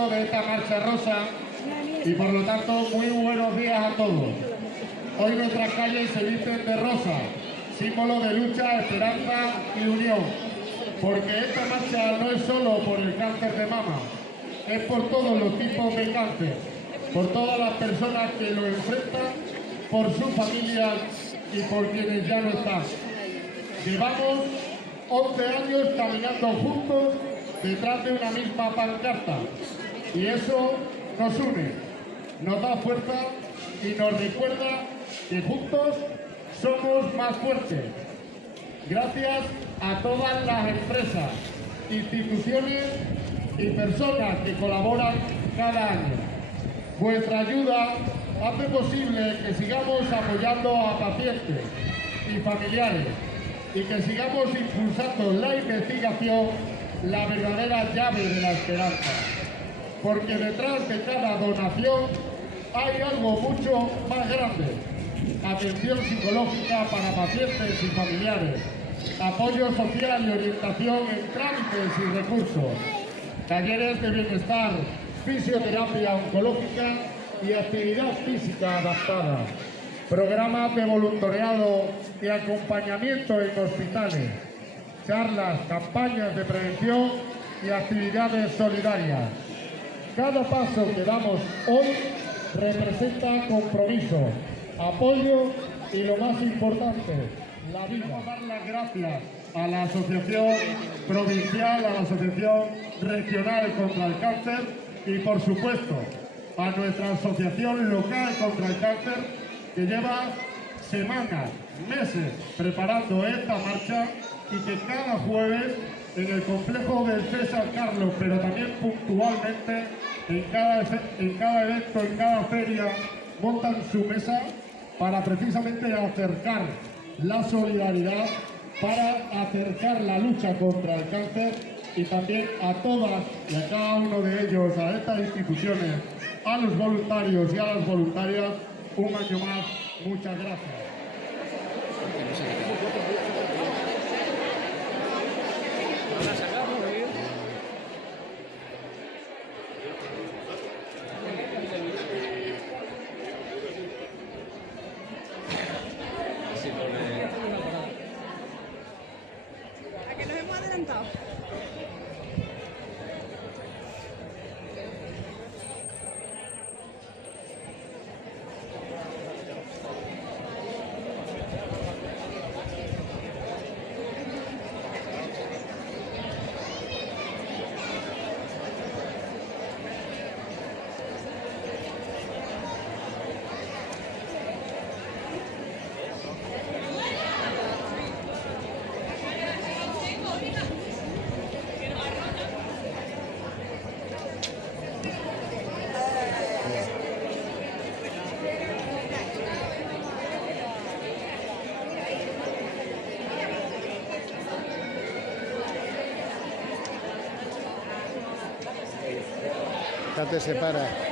símbolo de esta marcha rosa y por lo tanto muy buenos días a todos. Hoy nuestras calles se visten de rosa, símbolo de lucha, esperanza y unión, porque esta marcha no es solo por el cáncer de mama, es por todos los tipos de cáncer, por todas las personas que lo enfrentan, por sus familias y por quienes ya no están. Llevamos 11 años caminando juntos detrás de una misma pancarta y eso nos une, nos da fuerza y nos recuerda que juntos somos más fuertes. Gracias a todas las empresas, instituciones y personas que colaboran cada año. Vuestra ayuda hace posible que sigamos apoyando a pacientes y familiares y que sigamos impulsando la investigación, la verdadera llave de la esperanza. Porque detrás de cada donación hay algo mucho más grande. Atención psicológica para pacientes y familiares, apoyo social y orientación en trámites y recursos, talleres de bienestar, fisioterapia oncológica y actividad física adaptada, programas de voluntariado y acompañamiento en hospitales, charlas, campañas de prevención y actividades solidarias. Cada paso que damos hoy representa compromiso, apoyo y lo más importante, la vida. Quiero dar las gracias a la Asociación Provincial, a la Asociación Regional contra el Cáncer y por supuesto a nuestra Asociación Local contra el Cáncer que lleva semanas, meses preparando esta marcha y que cada jueves en el complejo del César Carlos, pero también puntualmente en cada evento, en cada feria, montan su mesa para precisamente acercar la solidaridad, para acercar la lucha contra el cáncer y también a todas y a cada uno de ellos, a estas instituciones, a los voluntarios y a las voluntarias, un año más, muchas gracias. ¿A que nos hemos adelantado? Ya te separa.